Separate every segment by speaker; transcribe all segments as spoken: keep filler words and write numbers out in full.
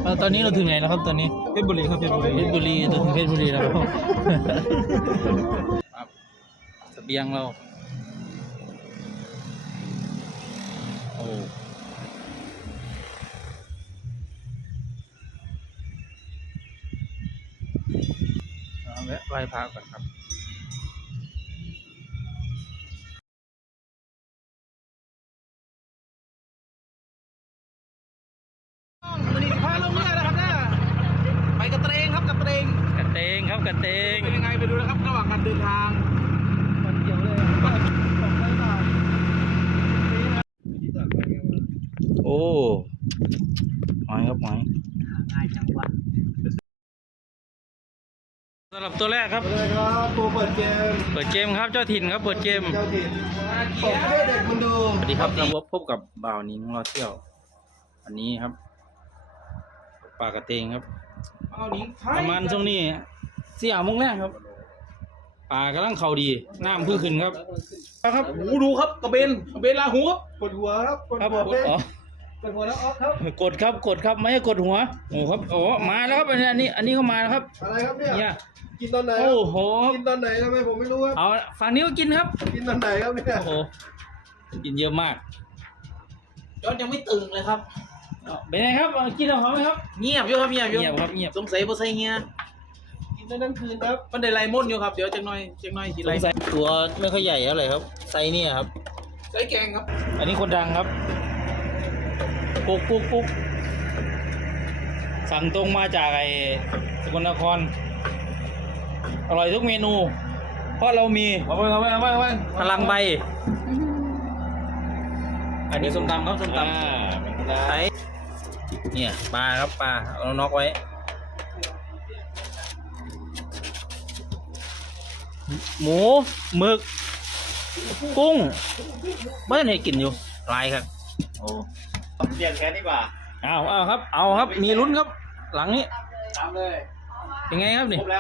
Speaker 1: ตอนนี้เราถึงไหนแล้วครับตอนนี้เพชรบุรีครับเพชรบุรีเพชรบุรีถึงเพชรบุรีแล้วครับเสบียงเราโอ้แวะไหว้พระก่อนครับ
Speaker 2: วันนี้พาลงเรือนะครับนะไปกระเตงครับกระเตง
Speaker 1: กระเตงครับกระเตง
Speaker 2: เป็นยังไงไปดูนะครับระหว่างการเดินทางมันเกี่ยวเลยสองร้อยบาท
Speaker 1: โอ้หอยครับหอย
Speaker 2: ง่ายจังวะ
Speaker 1: สำหรับตัวแรกครับ
Speaker 2: เลยครับตัวเปิดเกม
Speaker 1: เปิดเกมครับเจ้าถิ่นครับเปิดเกม
Speaker 2: เจ้าถิ่นตบด้วยเด็กคุณดู
Speaker 1: สวัสดีครับเราพบกับบ่าวนิ้งรอเที่ยววันนี้ครับปลากระเตงครับ
Speaker 2: เอาหนิง
Speaker 1: ประมาณช่วงนี้สี่โมงแรกครับปลากำลังเข่าดีน้ำพึ่งขึ้นครับครับ
Speaker 2: หูดูครับกระเบนกระเบนลาหูครับกดหัวครับกด
Speaker 1: ครับ
Speaker 2: หัวเป็น
Speaker 1: อ๋อก
Speaker 2: ดหัวแล้วออฟครับ
Speaker 1: กดครับกดครับไม่ให้กดหัวโอ้ครับโอ้มาแล้วครับอันนี้อันนี้อันนี้ก็มาแล้วครับ
Speaker 2: อะไรครับเนี่ย
Speaker 1: เนี่ย
Speaker 2: กินตอนไหน
Speaker 1: โอ้โห
Speaker 2: กินตอนไหนทำไมผมไม่รู้ครับ
Speaker 1: เอาฝั่งนี้ก็กินครับ
Speaker 2: กินตอนไหนครับเนี่ย
Speaker 1: โอ้โหกินเยอะมาก
Speaker 2: ยอดยังไม่ตื่นเลยครับ
Speaker 1: เอาเป็นไงครับเอากินเอาเขาไหมครับ
Speaker 2: เงียบอยู่ครับเงียบอยู่
Speaker 1: เงียบครับเงียบ
Speaker 2: สงสัยบ่ใส่เฮียกินได้ทั้งคืนครับมันได้ไล่ม่นอยู่ครับเดี๋ยวจังหน่อยจังหน่อยสิ
Speaker 1: ส
Speaker 2: ไล่
Speaker 1: งสัยตัวไม่ค่อยใหญ่เท่าไหร่ครับไซส์เนี่ยครับ
Speaker 2: ใส่แกงครับ
Speaker 1: อันนี้คนดังครับปุ๊กปุ๊กปุ๊กสั่งตรงมาจากไอ้สกลนคร อร่อยทุกเมนู เพราะเรามี
Speaker 2: เอาไปเอาไปเอาไปเอาไป
Speaker 1: พลังใบ อันนี้ส้มตำครับส้มตำไอ้เนี่ยปลาครับปลาเราน็อกไว้ หมูหมึก กุ้งไม่ได้กินอยู่ลายครับโอ้
Speaker 2: เปลี่ยนแค่นี้ป่ะ
Speaker 1: เอาเอาครับ เอาครับ มีลุ้นครับ หลังนี้
Speaker 2: ตามเลย
Speaker 1: เป็นไงครับนี่
Speaker 2: ครบแล้ว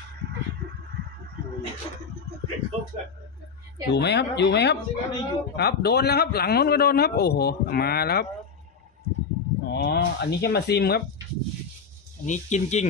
Speaker 1: อยู่ไหมครับ อยู่ไหมครับ ครับ โดนแล้วครับ หลังนู้นก็โดนครับ โอ้โห มาแล้วครับ อ๋อ อันนี้แค่มาซิมครับ อันนี้กินจริง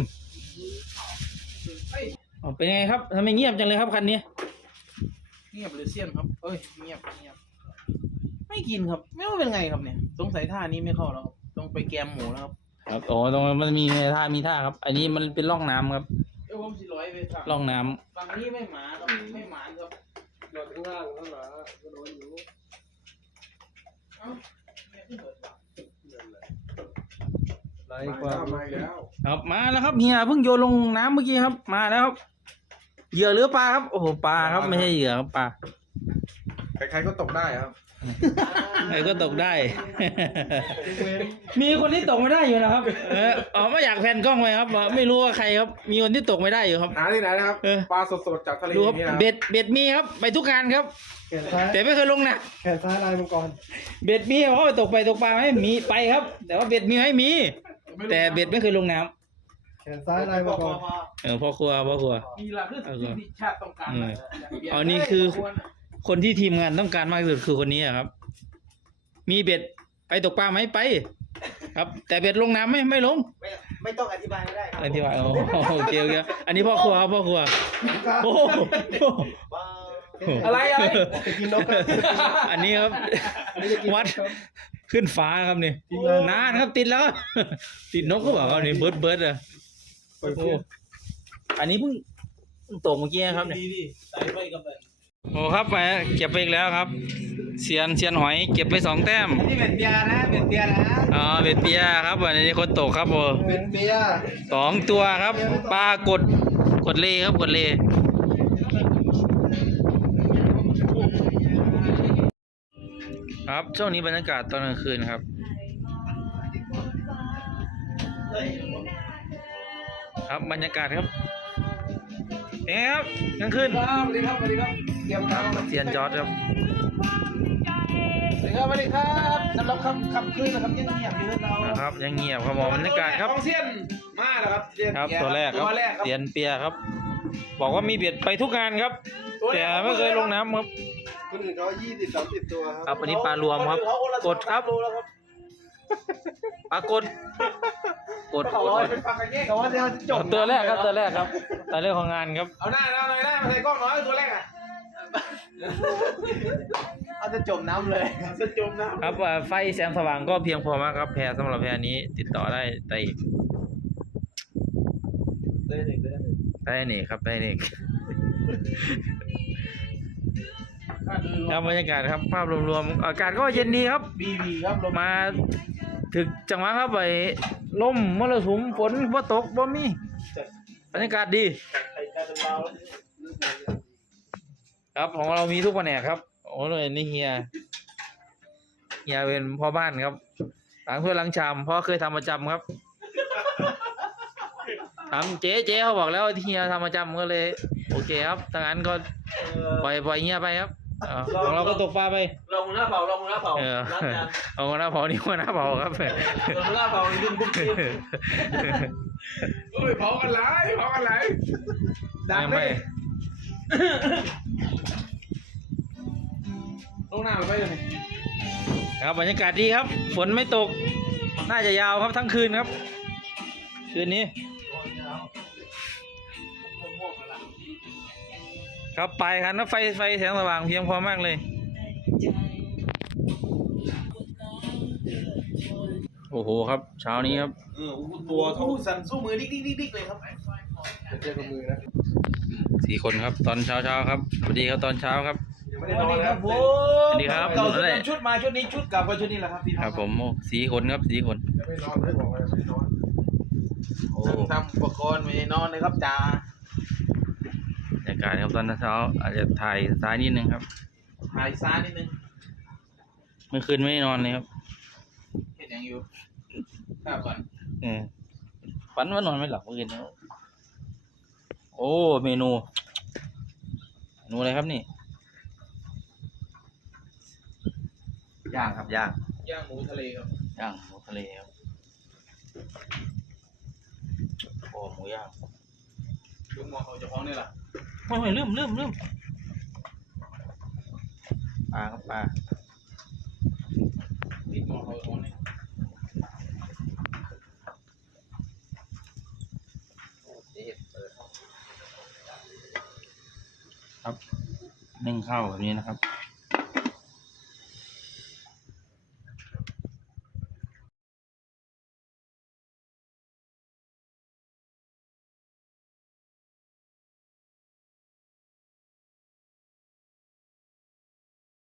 Speaker 1: อ๋อเป็นไงครับทำไมเงียบจังเลยครับคันนี้
Speaker 2: เงียบหรือเสี้ยนครับเอ้ยเงียบเงียบไม่กินครับไม่รู้เป็นไงครับเนี่ยสงสัยท่านี้ไม่เข้าแล้วครับต้องไปแกมหมูแล้วครับ
Speaker 1: ครับโอ้ตรงมันมีท่ามีท่าครับ อันนี้มันเป็นร่องน้ำครับ
Speaker 2: เอ้ยผมสิร้อยไปครับ
Speaker 1: ร่องน้
Speaker 2: ฝั่งนี้ไม่หมาครับไม่หมาครับโดนข้างล่างข้างหลังก็โดนอยู่เอ้าเนี่ยที่เบิดว่ะ
Speaker 1: ำ
Speaker 2: ไรกว่ามาแล้ว
Speaker 1: ครับมาแล้วครับเฮียเพิ่งโยนลงน้ำเมื่อกี้ครับ มาแล้วครับเหยื่อหรือปลาครับ โอ้โหปลาครับไม่ใช่เหยื่อครับปลา
Speaker 2: ใครๆก็ตกได้ครับ
Speaker 1: ใครก็ตกได้ มีคนที่ตกไม่ได้อยู่นะครับ เอออ๋อไม่อยากแพนกล้องไปครับบอกไม่รู้ว่าใครครับ มีคนที่ตกไม่ได้อยู่ครับ
Speaker 2: หาที่ไหนนะครับ
Speaker 1: เออ
Speaker 2: ปลาสดๆจากทะเล
Speaker 1: ดูครับ
Speaker 2: นี่นะ
Speaker 1: เบ็ดเบ็ดมีครับ ไปทุกการครับ
Speaker 2: แขนซ้าย
Speaker 1: แต่ไม่เคยลงนะ
Speaker 2: แขนซ้ายลายมังกร
Speaker 1: เบ็ดมีเพราะไปตกไปตกปลาไม่มีไปครับ แต่ว่าเบ็ดมีไหมมี แต่เบ็ดไม่เคยลงน้ำ
Speaker 2: แขนซ้ายลายมังกร
Speaker 1: เออพ่อครัวพ่อครัว
Speaker 2: มีละคือสิ่งที่ชาติต้องการ
Speaker 1: เอออ๋อนี่คือ คนที่ทีมงานต้องการมากที่สุดคือคนนี้อะครับ มีเบ็ดไปตกปลาไหมไป ครับ แต่เบ็ดลงน้ำไหมไม่ลง
Speaker 2: ไม่ไม่ต้องอธิบายก็ได้ครับ
Speaker 1: อะไรที่ว่าโอ้โอเคโอเคอันนี้พ่อครัวครับพ่อครัวโอ้โห
Speaker 2: อะไรอะไร
Speaker 1: อันนี้ครับวัดขึ้นฟ้าครับนี่นานครับติดแล้ว ติดนกก็บอกว่านี่เบิร์ดเบิร์ดอะโอ้โหอันนี้เพิ่งเพิ่งตกเมื่อกี้ครับเนี่ย
Speaker 2: ดีดีใส่ไปกับเลย
Speaker 1: โอ้ครับไปเก็บไปอีกแล้วครับเซียนเซียนหอยเก็บไปสองแต้ม
Speaker 2: นี่เป็นเบียร์นะเป็นเบียร์นะ
Speaker 1: อ๋อเบ็ดเปียครับวันนี้คนตกครับโอ้
Speaker 2: เป็นเบียร์
Speaker 1: สองตัวครับปลากดกดเลครับกดเลครับช่วงนี้บรรยากาศตอนกลางคืนครับครับบรรยากาศครับเป็นไงครับกลางคืน
Speaker 2: สวัสดีครับสวัสดีครับเตรียมน้ำ
Speaker 1: เซียนจอร์ดครับ
Speaker 2: สวัสดีครับสวัสดีครับสำหรับคำคำคืนนะครับยังเงียบอยู่เรา
Speaker 1: นะครับยังเงียบครับผมบรรยากาศครับ
Speaker 2: ของเซียนมาแล้วครับเซียน
Speaker 1: ครับตัวแรกครับ
Speaker 2: ตัวแรกครับ
Speaker 1: เซียนเปียครับ บอกว่ามีเบ็ดไปทุกงานครับแต่ไม่เคยลงน้ำครับ
Speaker 2: คนอื่นเขายี่สิบสามสิบตัวครับ
Speaker 1: ครับอันนี้ปลารวมครับกดครับปลากดกด
Speaker 2: เขาว่าเป็นปากกันแย่เขาว่าจะจบ
Speaker 1: ตัวแรกครับตัวแรกครับตัวแรกของงานครับ
Speaker 2: เอาหน้าเอาหน่อยหน้ามาใส่กล้องน้อยตัวแรกอ่ะเอาจะจมน้ำเลยจะจมน้ำ
Speaker 1: ครับอ่าไฟแสงสว่างก็เพียงพอมากครับแพรสำหรับแพรนี้ติดต่อได้แต่อีก
Speaker 2: ได้หนึ่งได้หนึ่ง
Speaker 1: ได้นี่ครับได้นี่ครับบรรยากาศครับภาพรวมๆอากาศก็เย็นดีครับ
Speaker 2: บีบีครับลม
Speaker 1: มาถึงจังหวะครับไปลมมรสุมฝนบ่ตกบ่มีบรรยากาศดี
Speaker 2: ไข่กาเป็นเบา
Speaker 1: ครับของเรามีทุกแผนกครับโอ้ยนี่เฮียเฮียเป็นพ่อบ้านครับล้างถ้วยล้างชามเพราะเคยทำประจำครับทำเจ๊เจ๊เขาบอกแล้วเฮียทำประจำก็เลยโอเคครับถ้างั้นก็ปล่อยปล่อยเฮียไปครับเออของเราก็ตกปลาไป
Speaker 2: ลงหน้าเผาลงหน้าเผา
Speaker 1: เออ
Speaker 2: ล้างจาน
Speaker 1: เอาหน้าเผานี่ว่าหน้าเผาครับ
Speaker 2: ลงหน้าเผายืนบุกยืนโอ้ยเผากันไหลเผากันไหลดัง
Speaker 1: ไม่
Speaker 2: เลยลงหน้าไปเลย
Speaker 1: ครับบรรยากาศดีครับ ฝนไม่ตก น่าจะยาวครับทั้งคืนครับ คืนนี้ ครับไปครับนะไฟไฟแสงสว่างเพียงพอมากเลย โอ้โหครับ เช้านี้ครับ
Speaker 2: เออตัวเท่าสั่นสู้มือดิ๊กดิ๊กดิ๊กดิ๊กเลยครับเจอกับมือนะ
Speaker 1: สี่คนครับ ตอนเช้าเช้าครับสวัสดีครับตอนเช้าครับ
Speaker 2: สวัสดีครับผม
Speaker 1: สวัสดีครับ
Speaker 2: เก่าชุดชุดมาชุดนี้ชุดเก่าก็ชุดนี้แหละครับพี่
Speaker 1: ครับผมโอ้สี่คนครับสี่คน
Speaker 2: ยังไม่นอนไม่บอกว่ายังไม่นอน
Speaker 1: โอ้
Speaker 2: ทำอุปกรณ์ไม่ได้นอนเลยครับจ้า
Speaker 1: บรรยากาศครับตอนเช้าอาจจะถ่ายซ้ายนิดนึงครับ
Speaker 2: ถ่ายซ้ายนิดนึง
Speaker 1: เมื่อคืนไม่ได้นอนเลยครับ
Speaker 2: เห็นยังอยู่ข้าวก่อน
Speaker 1: เออฝันว่านอนไม่หลับเมื่อคืนนี้โอ้เมนูเมนูอะไรครับนี่ย่างครับย่าง
Speaker 2: ย่างหมูทะเลครับ
Speaker 1: ย่างหมูทะเลครับโอ้หมูย่าง
Speaker 2: ลุงมองเขาจะพ้องนี่แหละ
Speaker 1: ไม่ไม่ลืมลืมลืมปลาครับปลา
Speaker 2: ปิดมองเขาจะพ้องนี่
Speaker 1: ครับนึ่งข้าวแบบนี้นะครับ